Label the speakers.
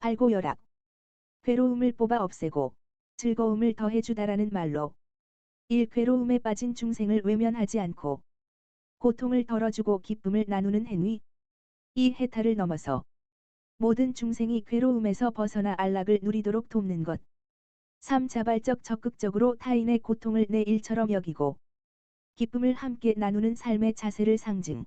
Speaker 1: 알고 열악. 괴로움을 뽑아 없애고 즐거움을 더해주다라는 말로 일 괴로움에 빠진 중생을 외면하지 않고 고통을 덜어주고 기쁨을 나누는 행위. 이 해탈을 넘어서 모든 중생이 괴로움에서 벗어나 안락을 누리도록 돕는 것. 3. 자발적 적극적으로 타인의 고통을 내 일처럼 여기고 기쁨을 함께 나누는 삶의 자세를 상징.